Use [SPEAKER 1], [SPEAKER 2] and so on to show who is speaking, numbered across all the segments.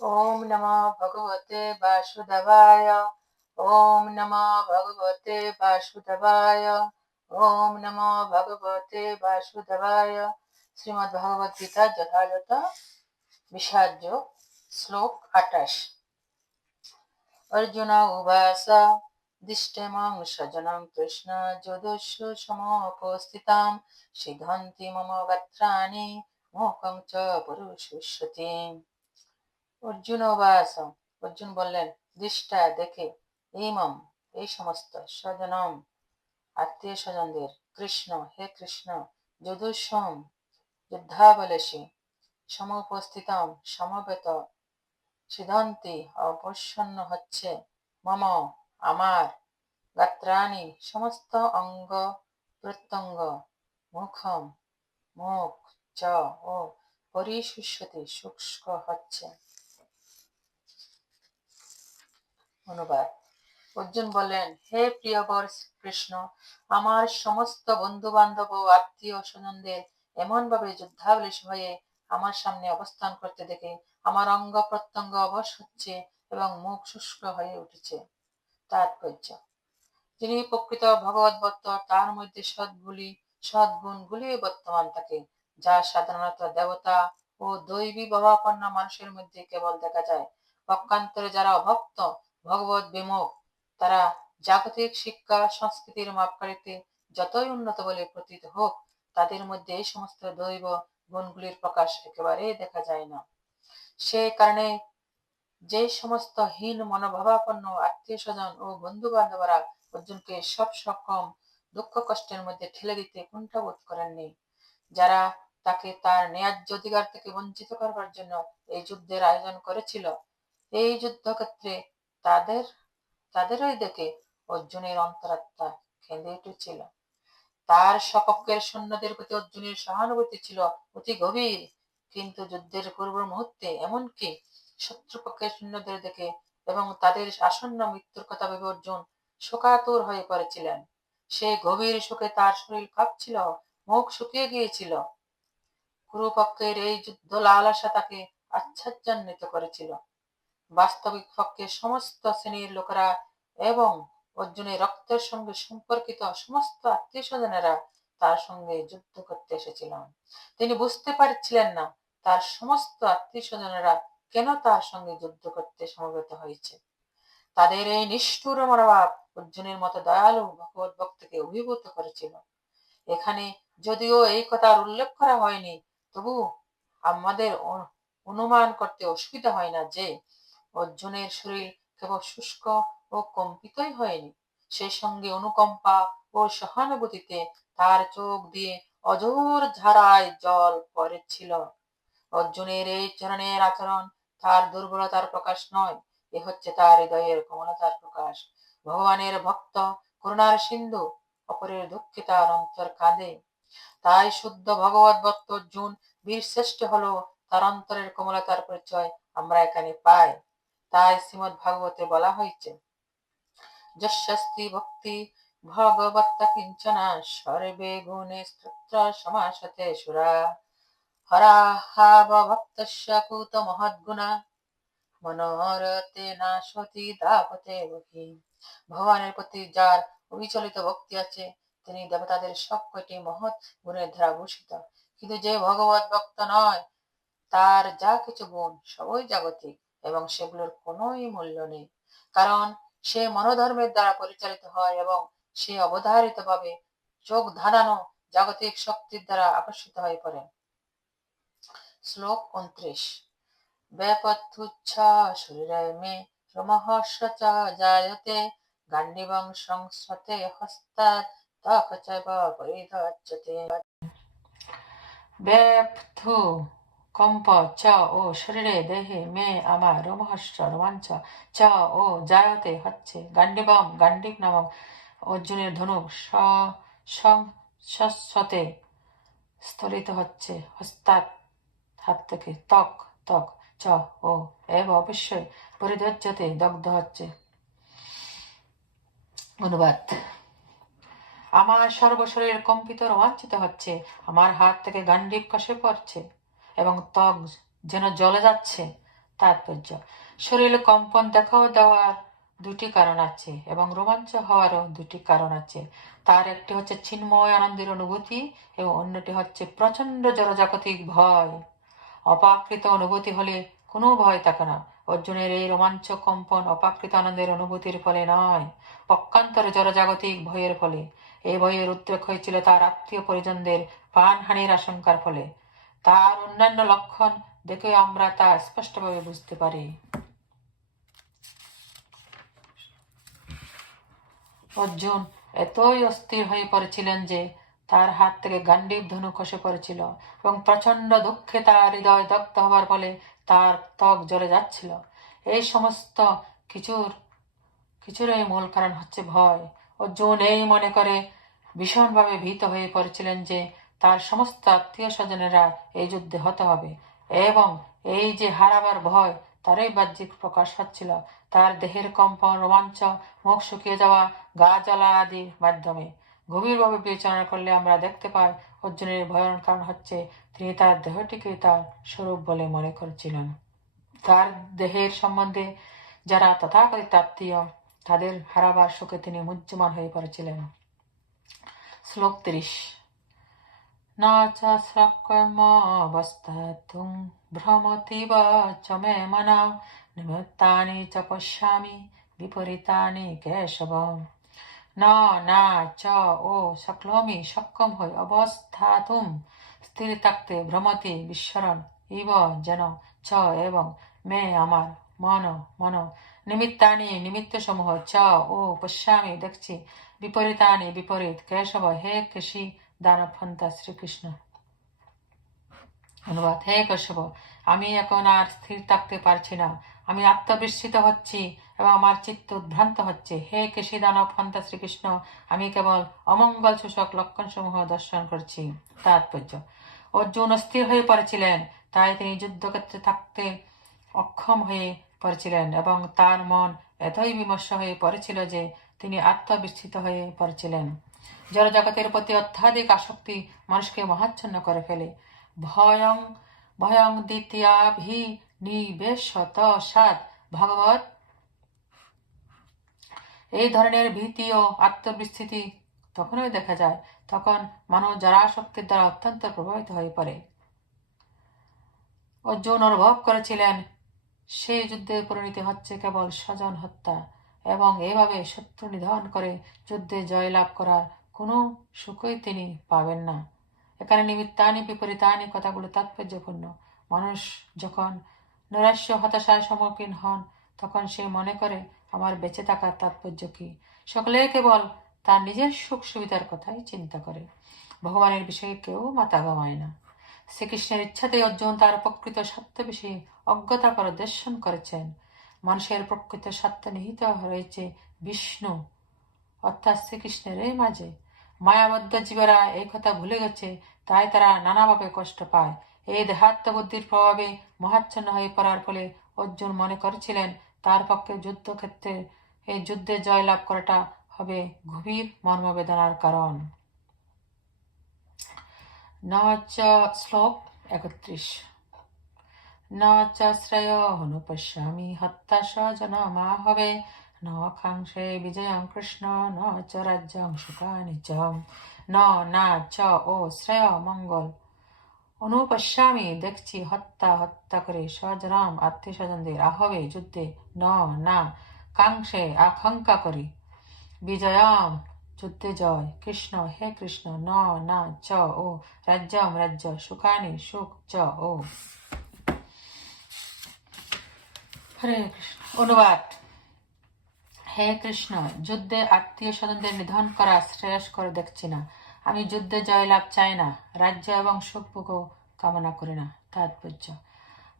[SPEAKER 1] ওম নমো ভগবতে বাসুদেবায় ওম নমো ভগবতে বাসুদেবায় ওম নমো ভগবতে বাসুদেবায় শ্রীমদ্ ভগবত গীতা যথাযথ বিশার্য শ্লোক আঠাশ অর্জুন উবাস দিষ্টেমং সজনং কৃষ্ণ যদস্য সমোপস্থিতাম সিদ্ধন্তি মম গাত্রাণি মোকং চ পুরুষুষ্যতিম অর্জুন বাস অর্জুন বললেন, দৃষ্টা দেখে ইমম এই সমস্ত স্বজনম, আত্মীয় স্বজনদের, কৃষ্ণ, হে কৃষ্ণ যদুসম যুদ্ধাবলেশী সমুপস্থিতম, সমবেত, সিদ্ধান্তি অবসন্ন হচ্ছে, মম, আমার, গাত্রাণী, সমস্ত অঙ্গ, প্রত্যঙ্গ, মুখম, মুখ, চ, ও পরিশুষ্যতি শুষ্ক হচ্ছে। অনুবাদ। অর্জুন বললেন, হে প্রিয়বর কৃষ্ণ, আমার সমস্ত বন্ধু বান্ধব ও আত্মীয় স্বজনদের এমন ভাবে যুদ্ধাবলিশ হয়ে আমার সামনে অবস্থান করতে দেখে আমার অঙ্গ প্রত্যঙ্গ অবশ হচ্ছে এবং মুখ শুষ্ক হয়ে উঠেছে। তাৎপর্য। যিনি প্রকৃত ভগবত ভক্ত তার মধ্যে সদ্গুলি সদ্গুণগুলি বর্তমান থাকে, যা সাধারণত দেবতা ও দৈবী ভাবাপন্ন মানুষের মধ্যে কেবল দেখা যায়। পক্ষান্তরে যারা অভক্ত ভগবত বিমুখ। তারা জাগতিক শিক্ষা সংস্কৃতির মাপকাঠিতে যতই উন্নত বলে প্রতীত হোক, তাদের মধ্যে এই সমস্ত দৈব গুণগুলির প্রকাশ একেবারে দেখা যায় না। সে কারণে যে সমস্ত হীন মনোভাবাপন্ন আত্মীয় স্বজন ও বন্ধু বান্ধবরা অর্জুনকে সব সক্ষম দুঃখ কষ্টের মধ্যে ঠেলে দিতে কুণ্ঠাবোধ করেননি। যারা তাকে তার ন্যায্য অধিকার থেকে বঞ্চিত করবার জন্য এই যুদ্ধের আয়োজন করেছিল, এই যুদ্ধক্ষেত্রে তাদের তাদেরই দেখে অর্জুনের অন্তরাত্মা কেঁদে উঠেছিল। তার সপক্ষের সৈন্যদের প্রতি অর্জুনের সহানুভূতি ছিল অতি গভীর। কিন্তু যুদ্ধের পূর্ব মুহূর্তে এমনকি শত্রুপক্ষের সৈন্যদের দেখে এবং তাদের আসন্ন মৃত্যুর কথা ভেবে অর্জুন শোকাতুর হয়ে পড়েছিলেন। সে গভীর শোকে তার শরীর কাঁপছিল, মুখ শুকিয়ে গিয়েছিল। কুরুপক্ষের এই যুদ্ধ লালসা তাকে আচ্ছাদজান্বিত করেছিল। বাস্তবিক পক্ষে সমস্ত শ্রেণির লোকেরা এবং অর্জুনের রক্তের সঙ্গে সম্পর্কিত সমস্ত আত্মীয় স্বজনেরা তার সঙ্গে যুদ্ধ করতে এসেছিলেন। তিনি বুঝতে পারছিলেন না তার সমস্ত আত্মীয় স্বজনেরা কেন তার সঙ্গে যুদ্ধ করতে সমবেত হয়েছে। তাদের এই নিষ্ঠুর মনোভাব অর্জুনের মতো দয়ালু ভগবত ভক্তকে অভিভূত করেছিল। এখানে যদিও এই কথার উল্লেখ করা হয়নি, তবু আমাদের অনুমান করতে অসুবিধা হয় না যে অর্জুনের শরীর কেবল শুষ্ক ও কম্পিতই হয়নি। সেই সঙ্গে অনুকম্পা ও সহানুভূতিতে তার চোখ দিয়ে অজোর ধারায় জল পড়েছিল। অর্জুনের এই চরণের আচরণ তার দুর্বলতার প্রকাশ নয়, এ হচ্ছে তার হৃদয়ের কোমলতার প্রকাশ। ভগবানের ভক্ত করুণার সিন্ধু অপরের দুঃখে তার অন্তর কাঁদে। তাই শুদ্ধ ভগবত ভক্ত অর্জুন বীর শ্রেষ্ঠ হলো তার অন্তরের কোমলতার পরিচয় আমরা এখানে পাই। তাই শ্রীমদ ভাগবতে বলা হয়েছে। যশস্তি ভক্তি ভগবত্তা কিঞ্চনা সর্বে গুণে স্তোত্র সমাসতে সুরা। হরাহাব ভক্তস্য কুত মহদ্গুণা। মনোরতে না সতী দাপতে বহি। ভগবানের প্রতি যার অবিচলিত ভক্তি আছে, তিনি দেবতাদের সব কয়টি মহৎ গুণের দ্বারা ভূষিত। কিন্তু যে ভগবত ভক্ত নয়, তার যা কিছু গুণ সবই জাগতিক। এবং সেগুলোর কোনোই মূল্য নেই। কারণ সে মনোধর্মের দ্বারা পরিচালিত হয় এবং সে অবধারিত ভাবে চোখ ধাঁধানো জাগতিক শক্তির দ্বারা আকর্ষিত হয়ে পড়ে। শ্লোক উনত্রিশ। ব্যাপথুচ্ছ শরীরে মে রমহর্ষ চ জায়তে গান্ডিবং সংসতে হস্তাৎ তখচৈব পরিধজ্জতে ব্যাপথু কম্প চ ও শরীরে দেহে মে আমার রোমহর্ষ রোমাঞ্চ। চ ও জায়তে হচ্ছে। গান্ডিবম গান্ডিব নামক অর্জুনের ধনুক সতে স্থলিত হচ্ছে। হস্তাৎ হাত থেকে ত্বক ত্বক চ ও এব অবশ্যই পরিধর্যতে দগ্ধ হচ্ছে। অনুবাদ। আমার সর্বশরীর কম্পিত রোমাঞ্চিত হচ্ছে। আমার হাত থেকে গান্ডিব কষে পড়ছে। এবং ত্বক যেন জ্বলে যাচ্ছে, তাৎপর্য। শরীরে কম্পন দেখাও দেওয়ার দুটি কারণ আছে এবং রোমাঞ্চ হওয়ারও দুটি কারণ আছে। তার একটি হচ্ছে চিন্ময় আনন্দের অনুভূতি এবং অন্যটি হচ্ছে প্রচণ্ড জড়জাগতিক ভয়। অপাকৃত অনুভূতি হলে কোনো ভয় থাকে না। অর্জুনের এই রোমাঞ্চ কম্পন অপাকৃত আনন্দের অনুভূতির ফলে নয়, পক্ষান্তরে জড়জাগতিক ভয়ের ফলে। এই ভয়ের উদ্রেক হয়েছিল তার আত্মীয় পরিজনদের প্রাণহানির আশঙ্কার ফলে। তার অন্যান্য লক্ষণ দেখে আমরা তা স্পষ্টভাবে বুঝতে পারি। অর্জুন এতই অস্থির হয়ে পড়েছিলেন যে তার হাত থেকে গান্ডীব ধনু খসে পড়েছিল এবং প্রচণ্ড দুঃখে তার হৃদয় দগ্ধ হবার ফলে তার ত্বক জ্বলে যাচ্ছিল। এই সমস্ত কিছুর কিছুর এই মূল কারণ হচ্ছে ভয়। অর্জুন এই মনে করে ভীষণভাবে ভীত হয়ে পড়েছিলেন যে তার সমস্ত আত্মীয় স্বজনেরা এই যুদ্ধে হতে হবে। এবং এই যে হারাবার ভয়, তারই বাহ্যিক প্রকাশ হচ্ছিল। তার দেহের কম্পন, রোমাঞ্চ, মুখ শুকিয়ে যাওয়া, গা জ্বলা আদির মাধ্যমে। গভীরভাবে বিবেচনা করলে আমরা দেখতে পাই, অর্জুনের ভয়ানক কারণ হচ্ছে তিনি তার দেহটিকে তার স্বরূপ বলে মনে করছিলেন। তার দেহের সম্বন্ধে যারা তথাকথিত আত্মীয়, তাদের হারাবার শোকে তিনি মুহ্যমান হয়ে পড়েছিলেন। শ্লোক তিরিশ। न च शक्यमवस्थातुं भ्रमतीव च मे मना निमित्तानि च पश्यामि বিপরীতানি কেশব না না চ ও সকলমি সক্ষম হই অবস্থাতুম স্থির থাকতে ভ্রমতি বিস্মরণ ইব যেন চ এবং মে আমার মন মন নিমিত্তানি নিমিত্ত সমূহ চ ও পশ্যামি দেখছি বিপরীতানি বিপরীত কেশব হে কৃষি দানবহন্তা শ্রীকৃষ্ণ। অনুবাদ, হে কশ্যপ, আমি এখন আর স্থির থাকতে পারছি না। আমি আত্মবিস্মিত হচ্ছি এবং আমার চিত্ত উদ্ভ্রান্ত হচ্ছে। হে কেশি দানব হন্তা শ্রীকৃষ্ণ, আমি কেবল অমঙ্গল সূচক লক্ষণসমূহ দর্শন করছি। তাৎপর্য। অর্জুন অস্থির হয়ে পড়েছিলেন, তাই তিনি যুদ্ধক্ষেত্রে থাকতে অক্ষম হয়ে পড়েছিলেন এবং তার মন এতই বিমর্ষ হয়ে পড়েছিল যে তিনি আত্মবিস্মিত হয়ে পড়েছিলেন। জড়জগতের প্রতি অত্যাধিক আসক্তি মানুষকে মহাচ্ছন্ন করে ফেলে। ভয়ং ভয়ং দ্বিতীয়াভি নিবেশত সাত ভগবত, এই ধরনের ভীতি ও আত্মবিস্তৃতি তখনই দেখা যায় তখন মানুষ যারা শক্তির দ্বারা অত্যন্ত প্রভাবিত হয়ে পড়ে। অর্জুন অনুভব করেছিলেন সেই যুদ্ধে পরিণতি হচ্ছে কেবল স্বজন হত্যা। এবং এভাবে শত্রু নিধন করে যুদ্ধে জয়লাভ করার কোনো সুখই তিনি পাবেন না। এখানে নিমিত্তানি, বিপরীতানি কথাগুলো তাৎপর্যপূর্ণ। মানুষ যখন নৈরাশ্য হতাশার সম্মুখীন হন, তখন সে মনে করে, আমার বেঁচে থাকার তাৎপর্য কি? সকলে কেবল তার নিজের সুখ সুবিধার কথাই চিন্তা করে। ভগবানের বিষয়ে কেউ মাথা ঘামায় না। শ্রীকৃষ্ণের ইচ্ছাতেই অর্জুন তার প্রকৃত সত্য বিষয়ে অজ্ঞতা প্রদর্শন করেছেন। মানুষের প্রকৃত সত্য নিহিত রয়েছে। বিষ্ণু, অর্থাৎ শ্রীকৃষ্ণের এই মাঝে। মায়াবদ্ধ জীবেরা এই কথা ভুলে গেছে, তাই তারা নানাভাবে কষ্ট পায়। এই দেহাত্মবুদ্ধির প্রভাবে মহাচ্ছন্ন হয়ে পড়ার ফলে অর্জুন মনে করেছিলেন, তার পক্ষে যুদ্ধক্ষেত্রে এই যুদ্ধে জয়লাভ করাটা হবে গভীর মর্মবেদনার কারণ। নচ শ্লোক একত্রিশ। ন চ শ্রেয় অনুপশ্যামি হত্যা স্বজন মা ন কাংক্ষে বিজয়ং কৃষ্ণ ন চ রাজ্যং সুখানি চ ন না চ ও শ্রেয় মঙ্গল অনুপশ্যামি দেখছি হত্যা হত্যা করে স্বজনাম আত্মীয় স্বজনদের আহবে যুদ্ধে ন না কাংক্ষে আকাঙ্ক্ষা করি বিজয়াম যুদ্ধে জয় কৃষ্ণ হে কৃষ্ণ ন না চ ও রাজ্যম রাজ্য সুখানি সুখ চ ও হরে অনুবাদ। হে কৃষ্ণ, যুদ্ধে আত্মীয় স্বজনদের নিধন করা শ্রেয়স করে দেখছি না। আমি যুদ্ধে জয়লাভ চাই না, রাজ্য এবং সুখভোগও কামনা করি না তাৎপর্য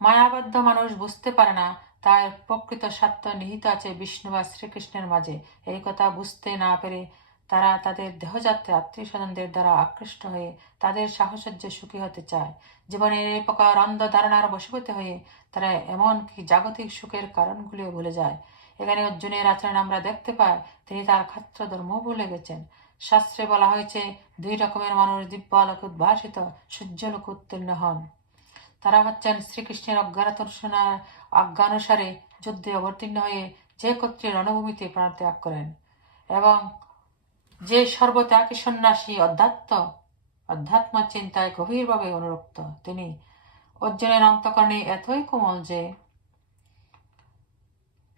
[SPEAKER 1] মায়াবদ্ধ মানুষ বুঝতে পারে না, তার প্রকৃত স্বার্থ নিহিত আছে বিষ্ণু বা শ্রীকৃষ্ণের মাঝে। এই কথা বুঝতে না পেরে তারা তাদের দেহযাত্রে আত্মীয় স্বজনদের দ্বারা আকৃষ্ট হয়ে তাদের সাহসর্যে সুখী হতে চায়। জীবনের এই প্রকার অন্ধ ধারণার বশবর্তী হয়ে তারা এমনকি জাগতিক সুখের কারণগুলিও ভুলে যায়। এখানে অর্জুনের আচরণ আমরা দেখতে পাই, তিনি তার খাত্র ধর্ম ভুলে গেছেন। শাস্ত্রে বলা হয়েছে, দুই রকমের মানুষ দিব্যালোক উদ্ভাসিত, সূর্যলোক উত্তীর্ণ হন। তারা হচ্ছেন শ্রীকৃষ্ণের অজ্ঞানুসরণা আজ্ঞানুসারে যুদ্ধে অবতীর্ণ হয়ে যে কর্তৃ রণভূমিতে প্রাণত্যাগ করেন। এবং যে সর্বত্যাগী সন্ন্যাসী অধ্যাত্ম অধ্যাত্ম চিন্তায় গভীরভাবে অনুরক্ত, তিনি অর্জুনের অন্তকরণে এতই কোমল যে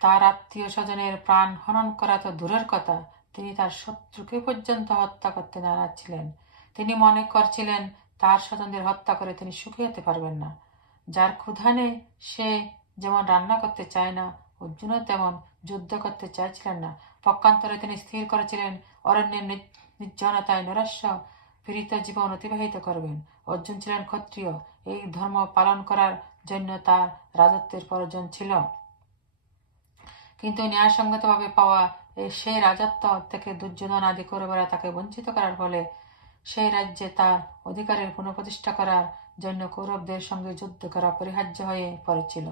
[SPEAKER 1] তার আত্মীয় স্বজনের প্রাণ হনন করা তো দূরের কথা, তিনি তার শত্রুকে পর্যন্ত হত্যা করতে নারাজ ছিলেন। তিনি মনে করছিলেন, তার স্বজনদের হত্যা করে তিনি সুখী হতে পারবেন না। যার ক্ষুধা নেই, সে যেমন রান্না করতে চায় না, অর্জুনও তেমন যুদ্ধ করতে চাইছিলেন না। পক্ষান্তরে তিনি স্থির করেছিলেন অরণ্যের নির- নির্জনতায় নৈরাশ্য পীড়িত জীবন অতিবাহিত করবেন। অর্জুন ছিলেন ক্ষত্রিয়। এই ধর্ম পালন করার জন্য তার রাজত্বের প্রয়োজন ছিল। কিন্তু ন্যায়সঙ্গতভাবে পাওয়া সেই রাজত্ব থেকে দুর্যোধন আদি কৌরবেরা তাকে বঞ্চিত করার ফলে সেই রাজ্যে তার অধিকারের পুনঃপ্রতিষ্ঠা করার জন্য কৌরবদের সঙ্গে যুদ্ধ করা পরিহার্য হয়ে পড়েছিল।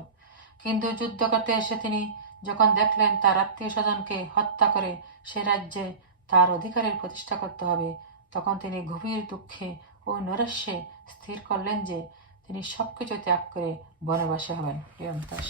[SPEAKER 1] কিন্তু যুদ্ধ করতে এসে তিনি যখন দেখলেন তার আত্মীয় স্বজনকে হত্যা করে সে রাজ্যে তার অধিকারের প্রতিষ্ঠা করতে হবে। তখন তিনি গভীর দুঃখে ও নৈরাশ্যে স্থির করলেন যে তিনি সবকিছু ত্যাগ করে বনবাসে হবেন। প্রিয়ন্তর।